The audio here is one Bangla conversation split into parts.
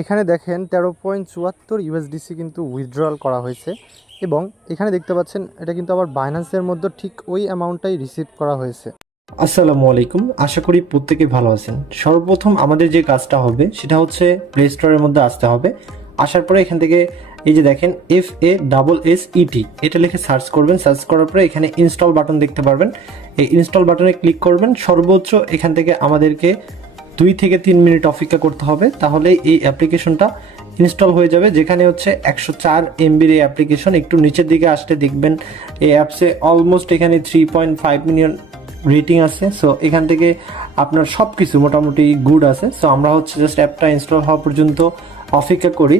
এখানে দেখেন 13.74 ইউএসডিসি কিন্তু উইথড্রয়াল করা হয়েছে এবং এখানে দেখতে পাচ্ছেন এটা কিন্তু আবার বাইন্যান্সের মধ্যে ঠিক ওই অ্যামাউন্টটাই রিসিভ করা হয়েছে। আসসালামু আলাইকুম, আশা করি প্রত্যেকে ভালো আছেন। সর্বপ্রথম আমাদের যে কাজটা হবে সেটা হচ্ছে প্লে স্টোরের মধ্যে আসতে হবে। আসার পরে এখান থেকে এই যে দেখেন FASSET এটা লিখে সার্চ করবেন। সার্চ করার পরে এখানে ইনস্টল বাটন দেখতে পারবেন। এই ইনস্টল বাটনে ক্লিক করবেন। সর্বোচ্চ এখান থেকে আমাদেরকে 2 থেকে 3 মিনিট অপেক্ষা করতে হবে, তাহলে এই অ্যাপ্লিকেশনটা ইনস্টল হয়ে যাবে। যেখানে হচ্ছে 104 এমবির এই অ্যাপ্লিকেশন। একটু নিচের দিকে আসলে দেখবেন এই অ্যাপসে অলমোস্ট এখানে 3.5 মিলিয়ন রেটিং আছে। সো এখান থেকে আপনার সব কিছু মোটামুটি গুড আছে। সো আমরা হচ্ছে জাস্ট অ্যাপটা ইনস্টল হওয়া পর্যন্ত অপেক্ষা করি।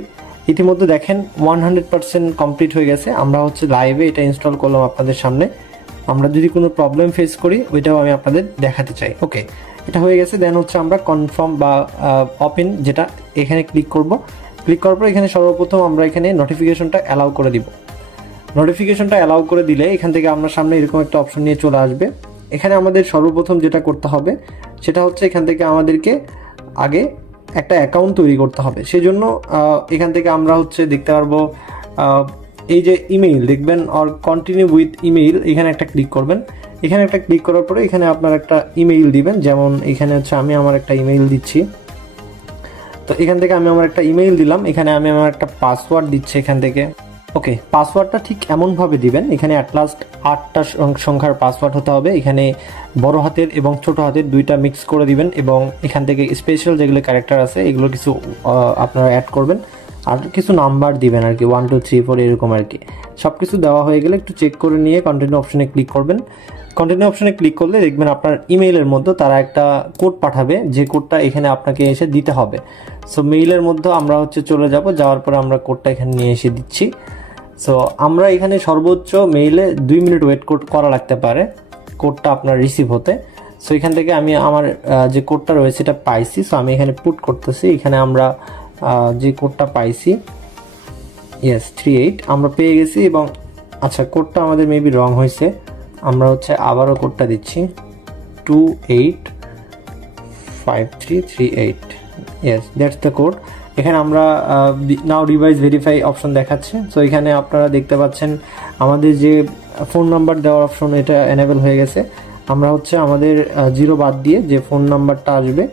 ইতিমধ্যে দেখেন 100% কমপ্লিট হয়ে গেছে। আমরা হচ্ছে লাইভে এটা ইনস্টল করলাম আপনাদের সামনে। আমরা যদি কোনো প্রবলেম ফেস করি ওইটাও আমি আপনাদের দেখাতে চাই। ওকে, এটা হয়ে গেছে। দেন হচ্ছে আমরা কনফার্ম বা ওপেন যেটা এখানে ক্লিক করব। ক্লিক করার পর এখানে সর্বপ্রথম আমরা এখানে নোটিফিকেশনটা অ্যালাউ করে দিব। নোটিফিকেশনটা অ্যালাউ করে দিলে এখান থেকে আপনার সামনে এরকম একটা অপশন নিয়ে চলে আসবে। এখানে আমাদের সর্বপ্রথম যেটা করতে হবে সেটা হচ্ছে এখান থেকে আমাদেরকে আগে একটা অ্যাকাউন্ট তৈরি করতে হবে। সেই জন্য এখান থেকে আমরা হচ্ছে দেখতে পারবো এই যে ইমেইল দেখবেন অর কন্টিনিউ উইথ ইমেইল, এখানে একটা ক্লিক করবেন। এখানে একটা ক্লিক করার পরে এখানে আপনার একটা ইমেইল দিবেন। যেমন এখানে হচ্ছে আমি আমার একটা ইমেইল দিচ্ছি। তো এখান থেকে আমি আমার একটা ইমেইল দিলাম। এখানে আমি আমার একটা পাসওয়ার্ড দিচ্ছি এখান থেকে। ওকে, পাসওয়ার্ডটা ঠিক এমনভাবে দিবেন। এখানে অ্যাট লাস্ট 8টা সংখ্যার পাসওয়ার্ড হতে হবে। এখানে বড় হাতের এবং ছোট হাতের দুইটা মিক্স করে দিবেন এবং এখান থেকে স্পেশাল যেগুলো ক্যারেক্টার আছে এগুলো কিছু আপনারা অ্যাড করবেন আর কিছু নাম্বার দিবেন আর কি, 1 2 3 4 এরকম আর কি। সব কিছু দেওয়া হয়ে গেলে একটু চেক করে নিয়ে কন্টিনিউ অপশনে ক্লিক করবেন। কন্টিনিউ অপশনে ক্লিক করলে দেখবেন আপনার ইমেইলের মধ্যে তারা একটা কোড পাঠাবে, যে কোডটা এখানে আপনাকে এসে দিতে হবে। সো মেইলের মধ্যে আমরা হচ্ছে চলে যাব, যাওয়ার পরে আমরা কোডটা এখানে নিয়ে এসে দিচ্ছি। সো আমরা এখানে সর্বোচ্চ মেইলে 2 মিনিট ওয়েট করা লাগতে পারে কোডটা আপনার রিসিভ হতে। সো এখান থেকে আমি আমার যে কোডটা রয়েছে এটা পাইছি। সো আমি এখানে পুট করতেছি। এখানে আমরা যে কোডটা পাইছি ইয়েস 38 আমরা পেয়ে গেছি। এবং আচ্ছা, কোডটা আমাদের মেবি রং হয়েছে। আমরা হচ্ছে আবারও কোডটা দিচ্ছি 285338। Yes, that's the code. এখানে আমরা নাও ডিভাইস ভেরিফাই অপশন দেখাচ্ছে। সো এখানে আপনারা দেখতে পাচ্ছেন আমাদের যে ফোন নাম্বার দেওয়ার অপশন এটা এনেবল হয়ে গেছে। আমরা হচ্ছে আমাদের 0 বাদ দিয়ে যে ফোন নাম্বারটা আসবে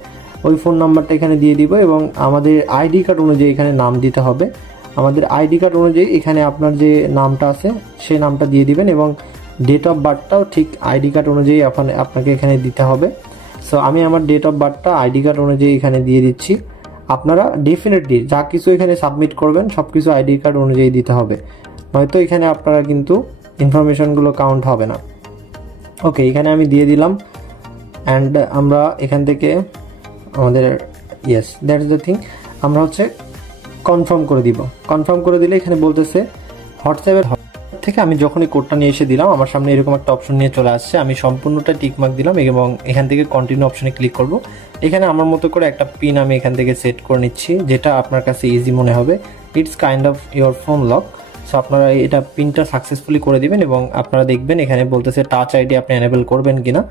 ওই ফোন নাম্বারটা এখানে দিয়ে দিব এবং আমাদের আইডি কার্ড অনুযায়ী এখানে নাম দিতে হবে। আমাদের আইডি কার্ড অনুযায়ী এখানে আপনার যে নামটা আছে সেই নামটা দিয়ে দিবেন এবং ডেট অফ বার্থটাও ঠিক আইডি কার্ড অনুযায়ী আপনাকে এখানে দিতে হবে। সো আমি আমার ডেট অফ বার্থটা আইডি কার্ড অনুযায়ী এখানে দিয়ে দিচ্ছি। আপনারা ডেফিনেটলি যা কিছু এখানে সাবমিট করবেন সব কিছু আইডি কার্ড অনুযায়ী দিতে হবে, নয়তো এখানে আপনারা কিন্তু ইনফরমেশনগুলো কাউন্ট হবে না। ওকে, এখানে আমি দিয়ে দিলাম অ্যান্ড আমরা এখান থেকে আমাদের ইয়েস দ্যাটস দ্য থিং আমরা হচ্ছে কনফার্ম করে দিব। কনফার্ম করে দিলে এখানে বলতেছে হোয়াটসঅ্যাপের থেকে আমি যখনই কোডটা নিয়ে এসে দিলাম আমার সামনে এরকম একটা অপশন নিয়ে চলে আসছে। আমি সম্পূর্ণটা টিকমার্ক দিলাম এবং এখান থেকে কন্টিনিউ অপশনে ক্লিক করব। এখানে আমার মতো করে একটা পিন আমি এখান থেকে সেট করে নিচ্ছি, যেটা আপনার কাছে ইজি মনে হবে। It's kind of your phone lock. So আপনারা এটা পিনটা সাকসেসফুলি করে দিবেন এবং আপনারা দেখবেন এখানে বলতেছে টাচ আইডি আপনি এনেবল করবেন কিনা।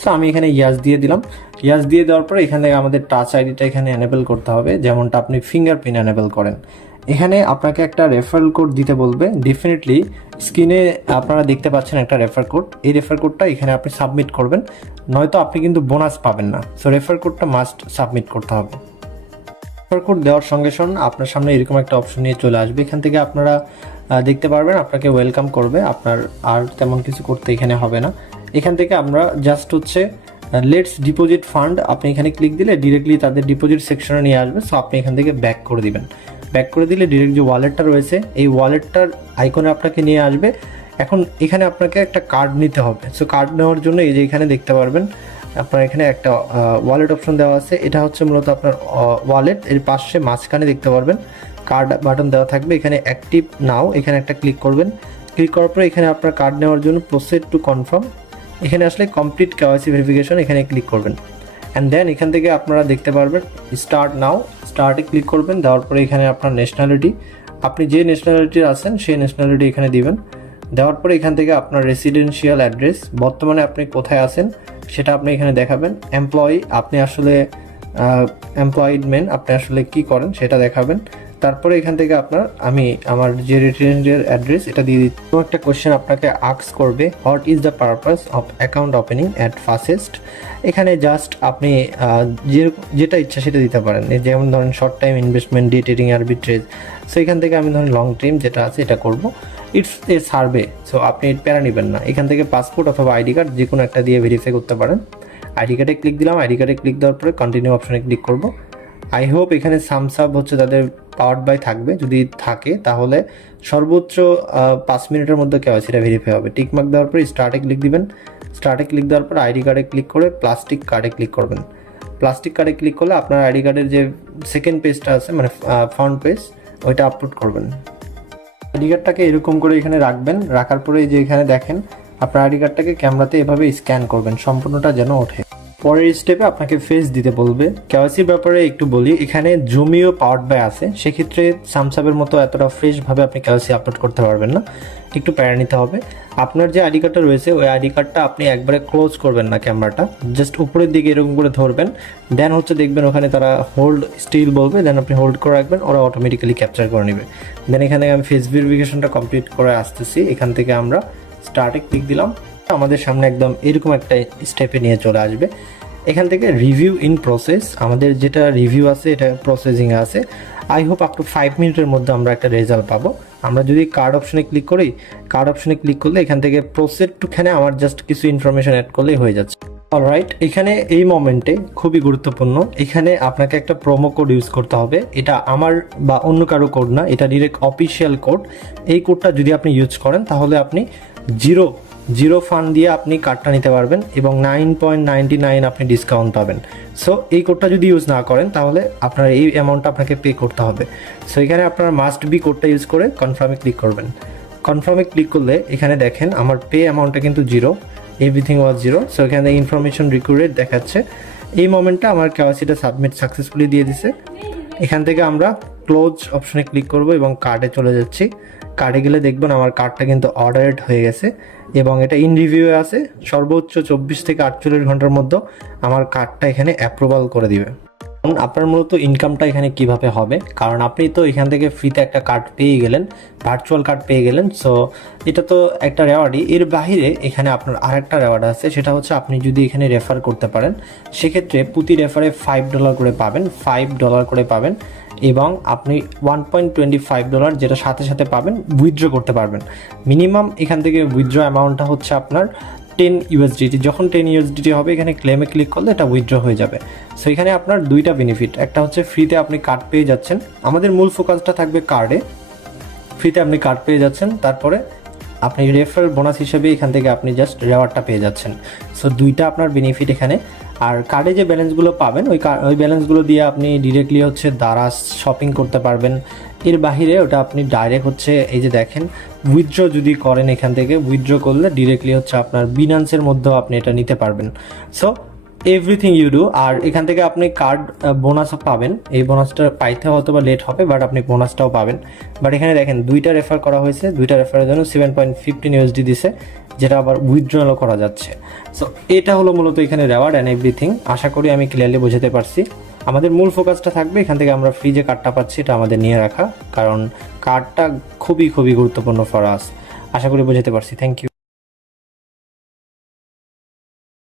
সো আমি এখানে ইয়াস দিয়ে দিলাম। ইয়াস দিয়ে দেওয়ার পরে এখান থেকে আমাদের টাচ আইডিটা এখানে এনেবল করতে হবে, যেমনটা আপনি ফিঙ্গারপ্রিন্ট এনেবল করেন। এখানে আপনাকে একটা রেফারেল কোড দিতে বলবে। ডেফিনেটলি স্ক্রিনে আপনারা দেখতে পাচ্ছেন একটা রেফার কোড। এই রেফার কোডটা এখানে আপনি সাবমিট করবেন, নয়তো আপনি কিন্তু বোনাস পাবেন না। সো রেফার কোডটা মাস্ট সাবমিট করতে হবে। রেফার কোড দেওয়ার সঙ্গে সঙ্গে আপনার সামনে এরকম একটা অপশন নিয়ে চলে আসবে। এখান থেকে আপনারা দেখতে পারবেন আপনাকে ওয়েলকাম করবে। আপনার আর তেমন কিছু করতে এখানে হবে না। এখান থেকে আমরা জাস্ট হচ্ছে লেটস ডিপোজিট ফান্ড আপনি এখানে ক্লিক দিলে ডিরেক্টলি তাদের ডিপোজিট সেকশনে নিয়ে আসবে। সো আপনি এখান থেকে ব্যাক করে দিবেন। ব্যাক করে দিলে ডিরেক্ট যে ওয়ালেটটা রয়েছে এই ওয়ালেটটার আইকনে আপনাকে নিয়ে আসবে। এখন এখানে আপনাকে একটা কার্ড নিতে হবে। সো কার্ড নেওয়ার জন্য এই যে এখানে দেখতে পারবেন আপনার এখানে একটা ওয়ালেট অপশন দেওয়া আছে। এটা হচ্ছে মূলত আপনার ওয়ালেট। এর পাশে মাঝখানে দেখতে পারবেন কার্ড বাটন দেওয়া থাকবে। এখানে অ্যাক্টিভ নাও এখানে একটা ক্লিক করবেন। ক্লিক করার পরে এখানে আপনার কার্ড নেওয়ার জন্য প্রসিড টু কনফার্ম এখানে আসলে কমপ্লিট কেওয়াইসি ভেরিফিকেশন এখানে ক্লিক করবেন। অ্যান্ড দেন এখান থেকে আপনারা দেখতে পারবেন স্টার্ট নাও। স্টার্টে ক্লিক করবেন। দেওয়ার পরে এখানে আপনার ন্যাশনালিটি, আপনি যে ন্যাশনালিটির আছেন সেই ন্যাশনালিটি এখানে দিবেন। দেওয়ার পরে এখান থেকে আপনার রেসিডেন্সিয়াল অ্যাড্রেস, বর্তমানে আপনি কোথায় আছেন সেটা আপনি এখানে দেখাবেন। এমপ্লয়ি, আপনি আসলে এমপ্লয়েড মেন আপনি আসলে কি করেন সেটা দেখাবেন। তারপরে এখান থেকে আমার যে রেস্টুরেন্টের অ্যাড্রেস এটা দিয়ে দিচ্ছি। কোনো একটা কোশ্চেন আপনাকে আস্ক করবে, what is the purpose of account opening at fastest. এখানে জাস্ট আপনি যেটা ইচ্ছা সেটা দিতে পারেন, যেমন ধরেন short time investment, day trading, arbitrage. So এখান থেকে আমি ধরেন লং টাইম যেটা আছে এটা করব। ইটস এ সার্ভে, সো আপনি প্যারা নেবেন না। এখান থেকে পাসপোর্ট অথবা আইডি কার্ড যে কোনো একটা দিয়ে ভেরিফাই করতে পারেন। আইডি কার্ডে ক্লিক দিলাম, আইডি কার্ডে ক্লিক দেওয়ার পরে কন্টিনিউ অপশনে ক্লিক করব। আই হোপ এখানে সামস আপ হচ্ছে তাদের পাওয়ার্ড বাই থাকবে, যদি থাকে তাহলে সর্বোচ্চ 5 মিনিটের মধ্যে কেওয়াইসিটা ভেরিফাই হবে। টিকমার্ক দেওয়ার পরে স্টার্টে ক্লিক দিবেন। স্টার্টে ক্লিক দেওয়ার পর আইডি কার্ডে ক্লিক করে প্লাস্টিক কার্ডে ক্লিক করবেন। প্লাস্টিক কার্ডে ক্লিক করলে আপনার আইডি কার্ডের যে সেকেন্ড পেজটা আছে মানে ফ্রন্ট পেজ ওইটা আপলোড করবেন। আইডি কার্ডটাকে এরকম করে এখানে রাখবেন, রাখার পরে যে এখানে দেখেন আপনার আইডি কার্ডটাকে ক্যামেরাতে এভাবে স্ক্যান করবেন সম্পূর্ণটা যেন ওঠে। পরের স্টেপে আপনাকে ফেস দিতে বলবে। কেওয়াইসির ব্যাপারে একটু বলি, এখানে জুমিও পাওয়ার্ড বাই আছে, সেক্ষেত্রে সামসাবের মতো এতটা ফ্রেশভাবে আপনি কেওয়াইসি আপলোড করতে পারবেন না, একটু প্যারা নিতে হবে। আপনার যে আইডি কার্ডটা রয়েছে ওই আইডি কার্ডটা আপনি একবারে ক্লোজ করবেন না, ক্যামেরাটা জাস্ট উপরের দিকে এরকম করে ধরবেন। দেন হচ্ছে দেখবেন ওখানে তারা হোল্ড স্টিল বলবে, দেন আপনি হোল্ড করে রাখবেন, ওরা অটোমেটিক্যালি ক্যাপচার করে নেবে। দেন এখানে আমি ফেস ভেরিফিকেশনটা কমপ্লিট করে আসতেছি। এখান থেকে আমরা স্টার্টে ক্লিক দিলাম, আমাদের সামনে একদম এরকম একটা স্টেপে নিয়ে চলে আসবে। এখান থেকে রিভিউ ইন প্রসেস, আমাদের যেটা রিভিউ আছে এটা প্রসেসিংয়ে আছে। আই হোপ আপ টু 5 মিনিটের মধ্যে আমরা একটা রেজাল্ট পাবো। আমরা যদি কার্ড অপশনে ক্লিক করি, কার্ড অপশনে ক্লিক করলে এখান থেকে প্রসেস টুখানে আমার জাস্ট কিছু ইনফরমেশন অ্যাড করলেই হয়ে যাচ্ছে। অলরাইট, এখানে এই মোমেন্টে খুবই গুরুত্বপূর্ণ, এখানে আপনাকে একটা প্রোমো কোড ইউজ করতে হবে। এটা আমার বা অন্য কারো কোড না, এটা ডিরেক্ট অফিসিয়াল কোড। এই কোডটা যদি আপনি ইউজ করেন তাহলে আপনি জিরো ফান্ড দিয়ে আপনি কার্ডটা নিতে পারবেন এবং 9.99 আপনি ডিসকাউন্ট পাবেন। সো এই কোডটা যদি ইউজ না করেন তাহলে আপনার এই অ্যামাউন্টটা আপনাকে পে করতে হবে। সো এখানে আপনার মাস্ট বি কোডটা ইউজ করে কনফার্মে ক্লিক করবেন। কনফার্মে ক্লিক করলে এখানে দেখেন আমার পে অ্যামাউন্টটা কিন্তু 0, এভরিথিং ওয়াজ 0। সো এখানে ইনফরমেশন রিকুইরেড দেখাচ্ছে। এই মোমেন্টে আমার কেওয়াইসিটা সাবমিট সাকসেসফুলি দিয়ে দিছে। এখান থেকে আমরা ক্লোজ অপশনে ক্লিক করব এবং কার্ডে চলে যাচ্ছি। কার্ডে গেলে দেখবেন আমার কার্ডটা কিন্তু অর্ডারেড হয়ে গেছে এবং এটা ইন রিভিউয়ে আছে। সর্বোচ্চ 24 থেকে 48 ঘন্টার মধ্যে আমার কার্ডটা এখানে অ্যাপ্রুভাল করে দিবে। আপনার মূলত ইনকামটা এখানে কিভাবে হবে, কারণ আপনি তো এখান থেকে ফ্রিতে একটা কার্ড পেয়ে গেলেন, ভার্চুয়াল কার্ড পেয়ে গেলেন। সো এটা তো একটা রেওয়ার্ডই। এর বাইরে এখানে আপনার আরেকটা রেওয়ার্ড আছে, সেটা হচ্ছে আপনি যদি এখানে রেফার করতে পারেন সেক্ষেত্রে প্রতি রেফারে $5 করে পাবেন, $5 করে পাবেন এবং আপনি $1.25 যেটা সাথে সাথে পাবেন উইথড্র করতে পারবেন। মিনিমাম এখান থেকে উইথড্র অ্যামাউন্টটা হচ্ছে আপনার 10 USDT। যখন 10 USDT হবে এখানে ক্লেমে ক্লিক করলে এটা উইথড্র হয়ে যাবে। সো এখানে আপনার দুইটা বেনিফিট, একটা হচ্ছে ফ্রিতে আপনি কার্ড পেয়ে যাচ্ছেন, আমাদের মূল ফোকাসটা থাকবে কার্ডে, ফ্রিতে আপনি কার্ড পেয়ে যাচ্ছেন, তারপরে আপনি রেফারেল বোনাস হিসেবে এখান থেকে আপনি জাস্ট রেওয়ার্ডটা পেয়ে যাচ্ছেন। সো দুইটা আপনার বেনিফিট এখানে। আর কার্ডে যে ব্যালেন্সগুলো পাবেন ওই ব্যালেন্সগুলো দিয়ে আপনি ডিরেক্টলি হচ্ছে দারাজ শপিং করতে পারবেন। এর বাহিরে ওটা আপনি ডাইরেক্ট হচ্ছে এই যে দেখেন উইথড্র যদি করেন, এখান থেকে উইথড্র করলে ডিরেক্টলি হচ্ছে আপনার বিনান্সের মধ্যেও আপনি এটা নিতে পারবেন। So everything you do. আর এখান থেকে আপনি কার্ড বোনাসও পাবেন, এই বোনাসটা পাইতে হয়তো বা লেট হবে বাট আপনি বোনাসটাও পাবেন। বাট এখানে দেখেন দুইটা রেফার করা হয়েছে, দুইটা রেফারের জন্য 7.15 USD দিছে, যেটা আবার উইথড্রলও করা যাচ্ছে। সো এটা হলো মূলত এখানে রেওয়ার্ড অ্যান্ড এভরিথিং। আশা করি আমি ক্লিয়ারলি বোঝাতে পারছি। আমাদের মূল ফোকাসটা থাকবে এখান থেকে আমরা ফ্রি যে কার্ডটা পাচ্ছি এটা আমাদের নিয়ে রাখা, কারণ কার্ডটা খুবই খুবই গুরুত্বপূর্ণ ফর আস। আশা করি বোঝাতে পারছি। Thank you.